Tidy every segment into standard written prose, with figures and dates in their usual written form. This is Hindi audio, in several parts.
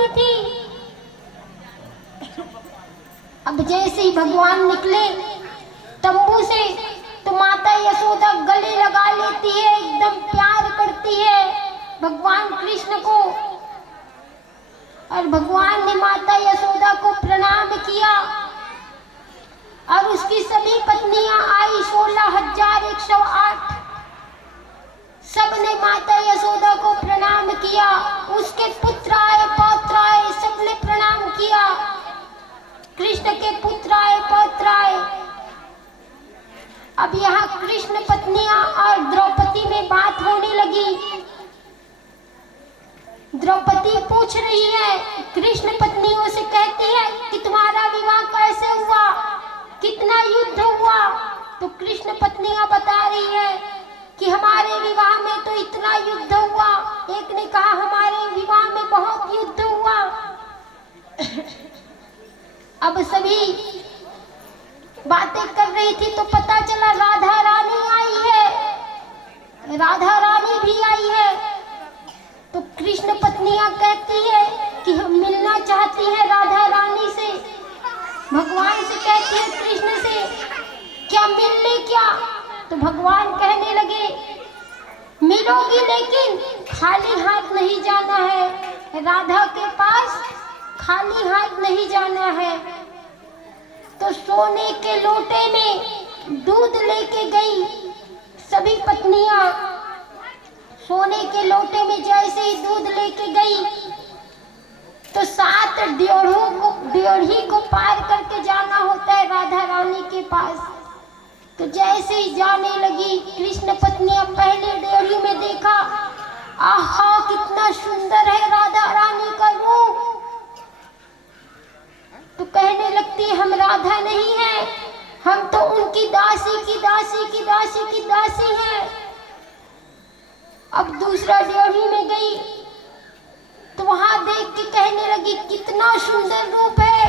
जाती थी। अब जैसे ही भगवान निकले तंबू से तो माता यशोदा गले लगा लेती है, एकदम प्यार करती है भगवान कृष्ण को। और भगवान ने माता यशोदा को प्रणाम किया और उसकी सभी पत्नियां आई 16,108। सबने माता यशोदा को प्रणाम किया। उसके पुत्र आए, पौत्र आए, सबने प्रणाम किया। कृष्ण के पुत्र आए, पौत्र आए। अब यहाँ कृष्ण पत्नियां और द्रौपदी में बात होने लगी। द्रौपदी पूछ रही है, कृष्ण पत्नियों से कहती है कि तुम्हारा विवाह कैसे हुआ, कितना युद्ध हुआ। तो कृष्ण पत्नियां बता रही है कि हमारे विवाह में तो इतना युद्ध हुआ। एक ने कहा हमारे विवाह में बहुत युद्ध हुआ। अब सभी बातें कर रही थी तो पता चला राधा रानी आई है, राधा रानी भी आई है। तो कृष्ण पत्नियां कहती है कि हम मिलना चाहती है राधा रानी से। भगवान से कहती है कृष्ण से, क्या मिलने क्या? तो भगवान कहने लगे मिलोगी लेकिन खाली हाथ नहीं जाना है, राधा के पास खाली हाथ नहीं जाना है। तो सोने के लोटे में दूध लेके गई सभी पत्नियां। सोने के लोटे में जैसे ही दूध लेके गई तो 7 ड्योढ़ी को पार करके जाना होता है राधा रानी के पास। तो जैसे ही जाने लगी कृष्ण पत्नियां पहले ड्योढ़ी में देखा, आहा कितना सुंदर है राधा रानी का रूप। तो कहने लगती हम राधा नहीं है, हम तो उनकी दासी की दासी की दासी की दासी हैं। अब दूसरा ड्योढ़ी में गई तो वहां देख के कहने लगी कितना सुंदर रूप है,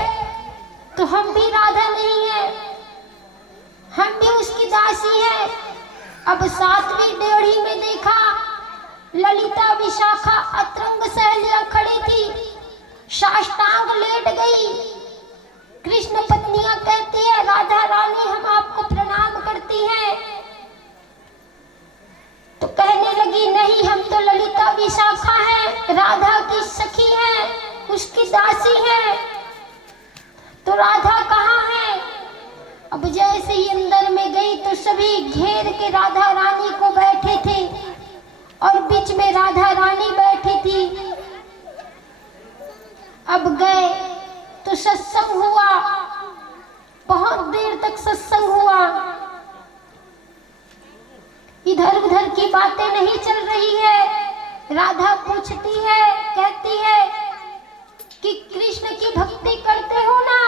तो हम भी राधा नहीं है, हम भी उसकी दासी हैं। अब 7वीं ड्योढ़ी में देखा ललिता, विशाखा, अतरंग सहेलियां खड़ी थी, साष्टांग लेट गई। कृष्ण पत्नियां कहती है राधा रानी हम आपको प्रणाम करती हैं। तो कहने लगी नहीं, हम तो ललिता विशाखा हैं, राधा की सखी हैं, उसकी दासी हैं। तो राधा कहाँ है? अब जैसे ही अंदर में गई तो सभी घेर के राधा रानी को बैठे थे और बीच में राधा रानी बैठी थी। अब गए तो सत्संग हुआ, बहुत देर तक सत्संग हुआ। इधर उधर की बातें नहीं चल रही है। राधा पूछती है, कहती है कि कृष्ण की भक्ति करते हो ना,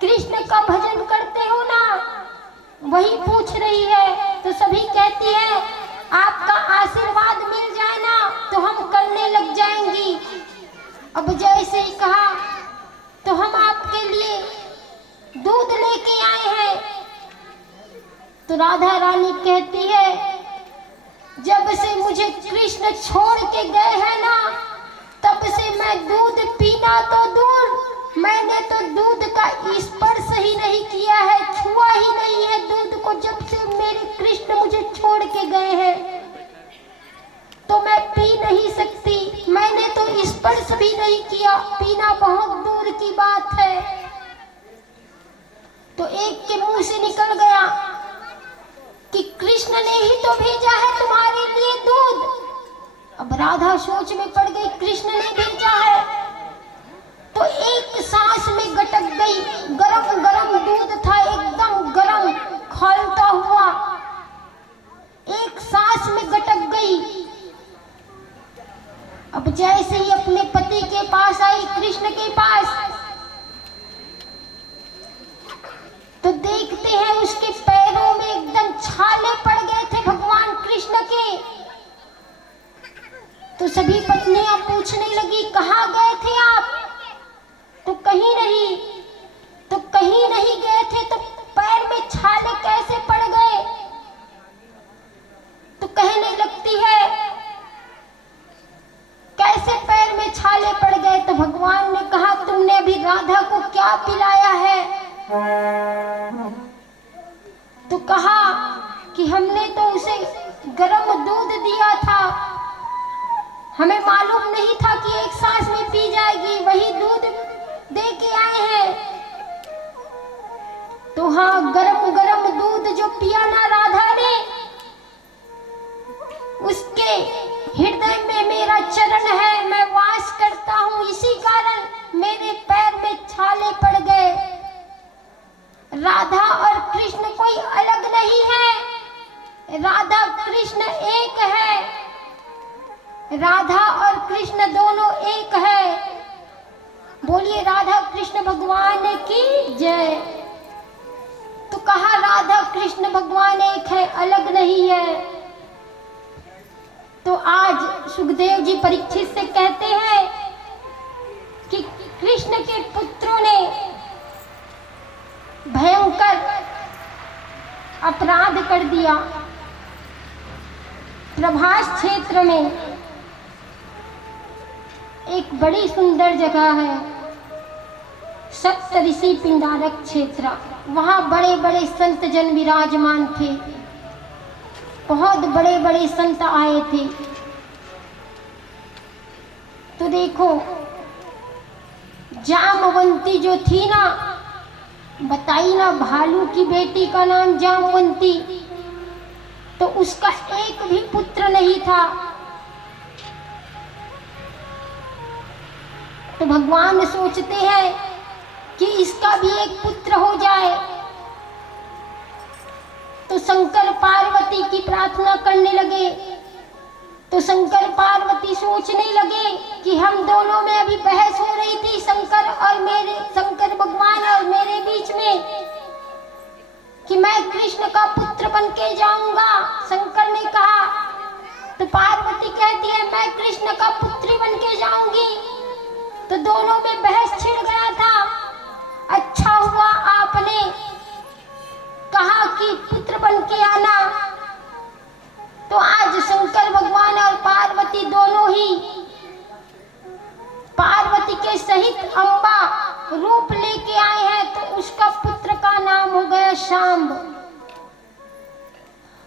कृष्ण का भजन करते हो ना, वही पूछ रही है। तो सभी कहती है आपका आशीर्वाद मिल जाए ना तो हम करने लग जाएंगी। अब जैसे ही कहा तो हम आपके लिए दूध लेके आए हैं। तो राधा रानी कहती है जब से मुझे कृष्ण छोड़ के गए हैं ना, तब से मैं दूध पीना तो दूर, मैंने तो दूध का स्पर्श ही नहीं किया है, छुआ ही नहीं है दूध को। जब से मेरे कृष्ण मुझे छोड़ के गए हैं तो मैं पी नहीं सकती, मैंने तो स्पर्श भी नहीं किया, पीना बहुत दूर की बात है। तो एक के मुंह से निकल गया कि कृष्ण ने ही तो भेजा है तुम्हारे लिए दूध। अब राधा सोच में पड़ गई, कृष्ण ने भेजा है। तो एक सांस में गटक गई, गरम गरम दूध था, एकदम गरम खौलता हुआ, एक सांस में गटक गई। अब जैसे ही अपने पति के पास आई, कृष्ण के पास, तो देखते हैं उसके पैरों में एकदम छाले पड़ गए थे भगवान कृष्ण के। तो सभी पत्नियां पूछने लगी कहाँ गए थे आप? तो कहीं नहीं। तो कहीं नहीं गए थे तो पैर में छाले कैसे पड़ गए? तो कहने लगती है कैसे पैर में छाले पड़ गए तो भगवान ने कहा तुमने अभी राधा को क्या पिलाया है? तो कहा कि हमने तो उसे गर्म दूध दिया था, हमें मालूम नहीं था कि एक सांस में पी जाएगी, वही दूध दे के आए हैं। तो हाँ, गरम गरम दूध जो पिया ना राधा ने, उसके हृदय में मेरा चरण है, मैं वास करता हूँ, इसी कारण मेरे पैर में छाले पड़ गए। राधा और कृष्ण कोई अलग नहीं है, राधा कृष्ण एक है, राधा और कृष्ण दोनों एक है। बोलिए राधा कृष्ण भगवान की जय। तो कहा राधा कृष्ण भगवान एक है, अलग नहीं है। तो आज सुखदेव जी परीक्षित से कहते हैं कि कृष्ण के पुत्रों ने भयंकर अपराध कर दिया। प्रभास क्षेत्र में एक बड़ी सुंदर जगह है, सप्तऋषि पिंडारक क्षेत्र। वहाँ बड़े बड़े संत जन विराजमान थे, बहुत बड़े बड़े संत आए थे। तो देखो, जामवंती जो थी ना, बताई ना, भालू की बेटी का नाम जामवंती, तो उसका एक भी पुत्र नहीं था। तो भगवान सोचते हैं कि इसका भी एक पुत्र हो जाए। तो शंकर पार्वती की प्रार्थना करने लगे। तो शंकर पार्वती सोचने लगे कि हम दोनों में अभी बहस हो रही थी, शंकर भगवान और मेरे बीच में, कि मैं कृष्ण का पुत्र बन के जाऊंगा। शंकर ने कहा, तो पार्वती कहती है मैं कृष्ण का पुत्री बन के जाऊंगी। तो दोनों में बहस छिड़ गया था। अच्छा हुआ आपने कहा कि पुत्र बन के आना। तो आज शंकर भगवान और पार्वती दोनों ही पार्वती के सहित अम्बा रूप लेके आए हैं। तो उसका पुत्र का नाम हो गया शांब।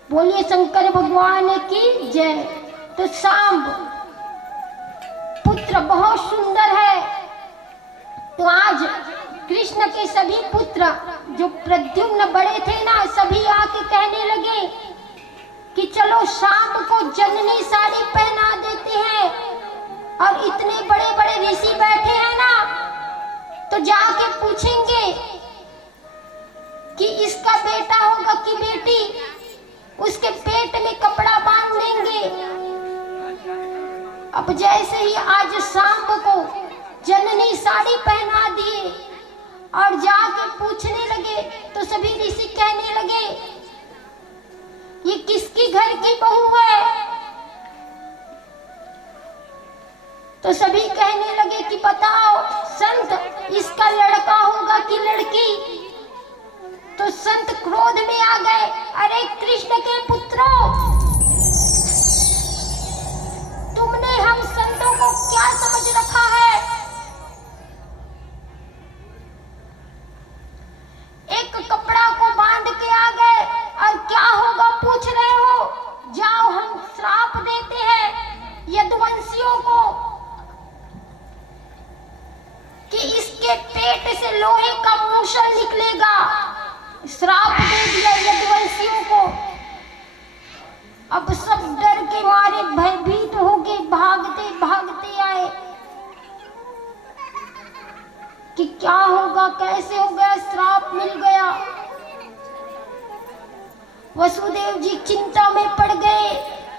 बोलिए शंकर भगवान की जय। तो शांब पुत्र बहुत सुंदर है। तो आज कृष्ण के सभी पुत्र जो प्रद्युम्न बड़े थे ना, सभी आके कहने लगे कि चलो शाम को जननी साड़ी पहना देते हैं, और इतने बड़े बड़े ऋषि बैठे हैं ना, तो जाके पूछेंगे कि इसका बेटा होगा कि बेटी, उसके पेट में कपड़ा बांध देंगे। अब जैसे ही आज शाम को जननी साड़ी पहना दिए और जाके पूछने लगे, तो सभी ऋषि कहने लगे ये किसकी घर की बहू है? तो सभी कहने लगे कि बताओ संत, इसका लड़का होगा कि लड़की? तो संत क्रोध में आ गए, अरे कृष्ण के पुत्रों, तुमने हम संतों को क्या समझ रखा है? एक कपड़ा को बांध के आ गए और क्या होगा पूछ रहे हो? जाओ, हम श्राप देते हैं यदुवंशियों को कि इसके पेट से लोहे का मूसल निकलेगा। श्राप दे दिया यदुवंशियों को। अब सब डर के मारे भयभीत होके भागते भागते आए कि क्या होगा, कैसे हो गया, श्राप मिल गया। वसुदेव जी चिंता में पड़ गए,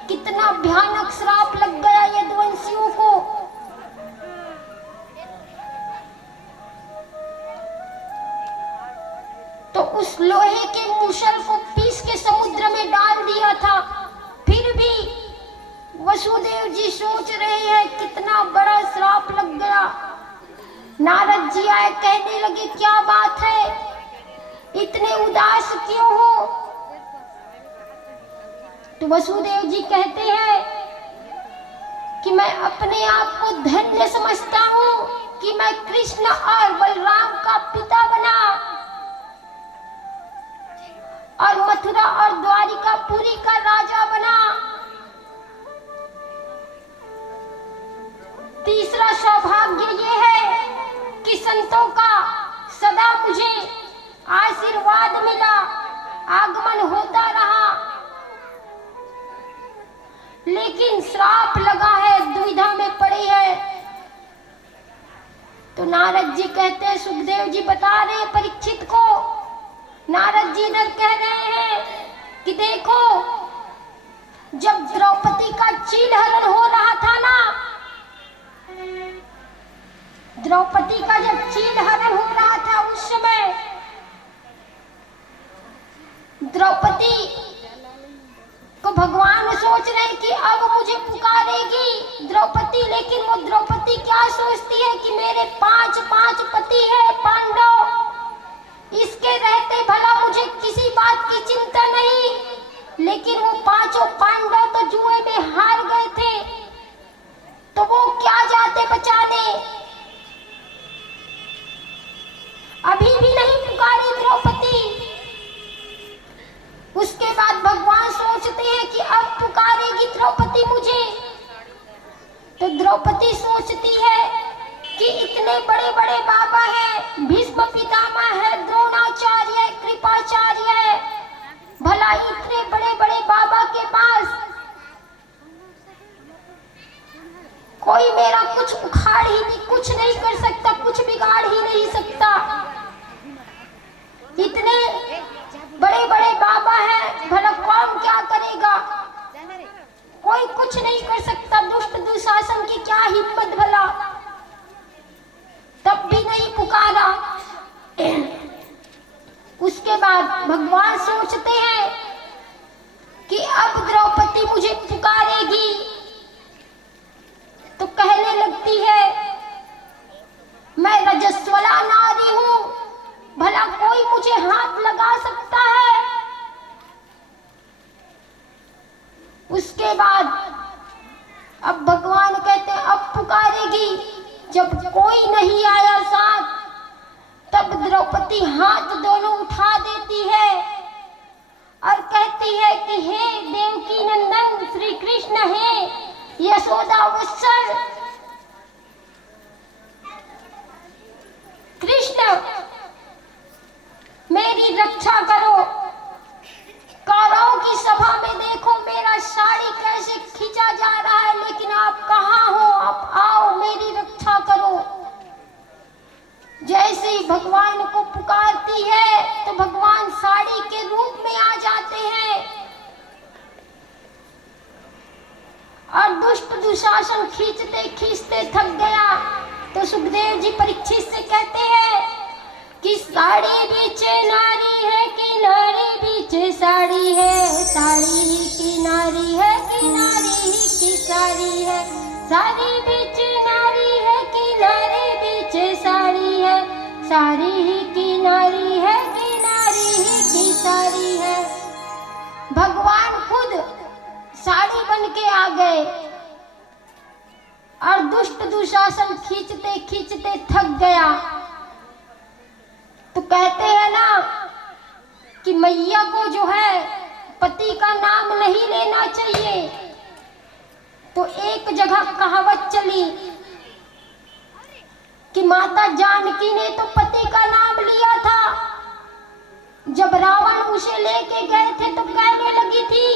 कितना भयानक श्राप लग गया यदुवंशियों को। तो उस लोहे के मूसल को पीस के समुद्र में डाल दिया था। फिर भी वसुदेव जी सोच रहे हैं कितना बड़ा श्राप लग गया। नारद जी आए, कहने लगे क्या बात है, इतने उदास क्यों हो? तो वसुदेव जी कहते हैं कि मैं अपने आप को धन्य समझता हूँ कि मैं कृष्ण और बलराम का पिता बना और मथुरा और द्वारिकापुरी का राजा बना। तीसरा सौभाग्य ये है कि संतों का सदा मुझे आशीर्वाद मिला, आगमन होता रहा। लेकिन श्राप लगा है, दुविधा में पड़ी है। तो नारद जी कहते हैं, सुखदेव जी बता रहे हैं परीक्षित को, नारद जी इधर कह रहे हैं कि देखो, जब द्रौपदी का चीलहरण हो रहा था ना, द्रौपदी का जब चीलहरण हो रहा था, उस समय द्रौपदी को भगवान सोच रहे कि अब मुझे पुकारेगी द्रौपदी। लेकिन वो द्रौपदी क्या सोचती है कि मेरे 5 पति है पांडव, इसके रहते भला मुझे किसी बात की चिंता नहीं। लेकिन वो 5 पांडव तो जुए में हार गए थे, तो वो क्या जाते बचाने। अभी भी नहीं पुकारी द्रौपदी। उसके बाद भगवान सोचते हैं कि अब पुकारेगी द्रौपदी मुझे। तो द्रौपदी सोचती है कि इतने बड़े बड़े बाबा हैं, भीष्म पितामह है, द्रोणाचार्य है, कृपाचार्य है, भला इतने बड़े बड़े बाबा के पास कोई मेरा कुछ उखाड़ ही नहीं, कुछ नहीं कर सकता, कुछ बिगाड़ ही नहीं सकता। इतने बड़े बड़े बाबा हैं, भला कौन क्या करेगा, कोई कुछ नहीं कर सकता। दुष्ट दुशासन की क्या हिम्मत भला। तब भी नहीं पुकारा। उसके बाद भगवान सोचते हैं कि अब द्रौपदी मुझे पुकारेगी, तो कहने लगती है, मैं रजस्वला नारी हूं, भला कोई मुझे हाथ लगा सकता है। उसके बाद अब भगवान कहते हैं अब पुकारेगी। जब कोई नहीं आया साथ, तब द्रौपदी हाथ दोनों उठा देती है और कहती है कि हे देवकी नंदन श्री कृष्ण, हे यशोदा वत्सल कृष्ण, मेरी रक्षा करो। कौरवों की सभा में देखो मेरा साड़ी कैसे खींचा जा रहा है, लेकिन आप कहाँ हो, आप आओ, मेरी रक्षा करो। जैसे ही भगवान को पुकारती है तो भगवान साड़ी के रूप में आ जाते हैं और दुष्ट दुशासन खींचते खींचते थक गया। तो सुखदेव जी परीक्षित से कहते हैं कि साड़ी बीचे नारी है, किनारे बीचे साड़ी है, साड़ी ही किनारी है, किनारी ही की साड़ी है, साड़ी बीचे नारी है, किनारे बीचे साड़ी है, साड़ी ही किनारी है, किनारी ही की साड़ी है। भगवान खुद साड़ी बन के आ गए और दुष्ट दुशासन खींचते खींचते थक गया। तो कहते हैं ना कि मैया को जो है पति का नाम नहीं लेना चाहिए। तो एक जगह कहावत चली कि माता जानकी ने तो पति का नाम लिया था, जब रावण उसे लेके गए थे तो कहने लगी थी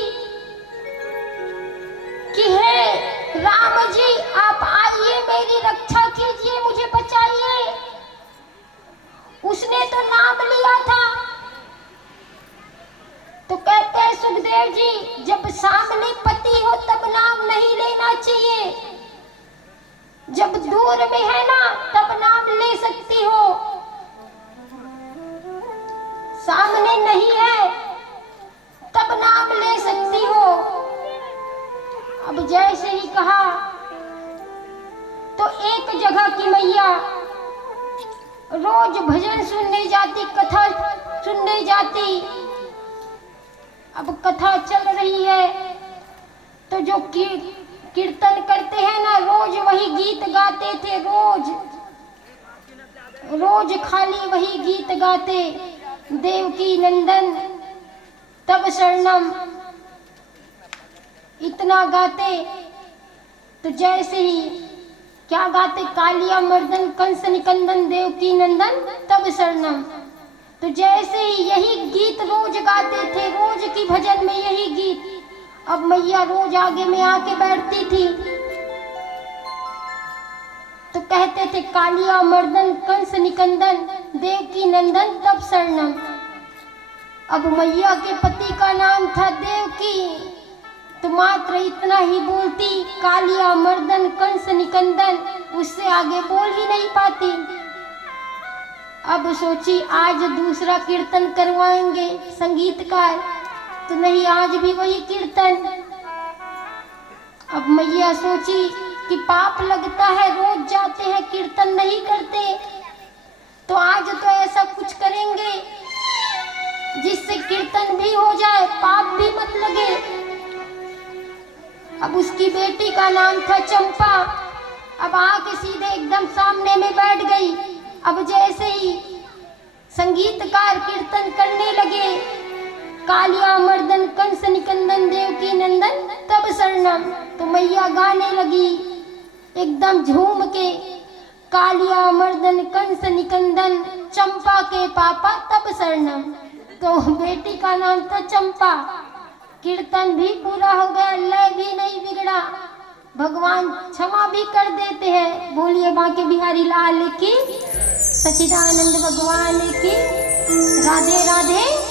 कि हे राम जी आप आइए, मेरी रक्षा कीजिए, मुझे बचाइए। उसने तो नाम लिया था। तो कहते हैं सुखदेव जी, जब सामने पति हो तब नाम नहीं लेना चाहिए, जब दूर में है ना तब नाम ले सकती हो, सामने नहीं है तब नाम ले सकती हो। अब जैसे ही कहा तो एक जगह की मैया रोज भजन सुनने जाती, कथा सुनने जाती। अब कथा चल रही है तो जो कीर्तन करते हैं ना, रोज वही गीत गाते थे, रोज रोज खाली वही गीत गाते। देवकी नंदन तब शरणम, इतना गाते। तो जैसे ही क्या गाते, कालिया मर्दन कंस निकंदन देवकी नंदन तब शरणम। तो जैसे ही यही गीत रोज गाते थे, रोज की भजन में यही गीत। अब मैया रोज आगे में आके बैठती थी तो कहते थे कालिया मर्दन कंस निकंदन देवकी नंदन तब शरणम। अब मैया के पति का नाम था देवकी, तो मात्र इतना ही बोलती, कालिया मर्दन कंस निकंदन, उससे आगे बोल ही नहीं पाती। अब सोची आज दूसरा कीर्तन करवाएंगे संगीतकार, तो नहीं, आज भी वही कीर्तन। अब मैया सोची कि पाप लगता है, रोज जाते हैं कीर्तन नहीं करते, तो आज तो ऐसा कुछ करेंगे जिससे कीर्तन भी हो जाए, पाप भी मत लगे। अब उसकी बेटी का नाम था चंपा। अब आके सीधे एकदम सामने में बैठ गई। अब जैसे ही संगीतकार कीर्तन करने लगे, कालिया मर्दन कंस निकंदन देवकी नंदन तब शरणम, तो मैया गाने लगी एकदम झूम के, कालिया मर्दन कंस निकंदन चंपा के पापा तब शरणम। तो बेटी का नाम था चंपा। कीर्तन भी पूरा हो गया, लय भी नहीं बिगड़ा, भगवान क्षमा भी कर देते हैं। बोलिए बांके बिहारी लाल की, सच्चिदानंद भगवान की, राधे राधे।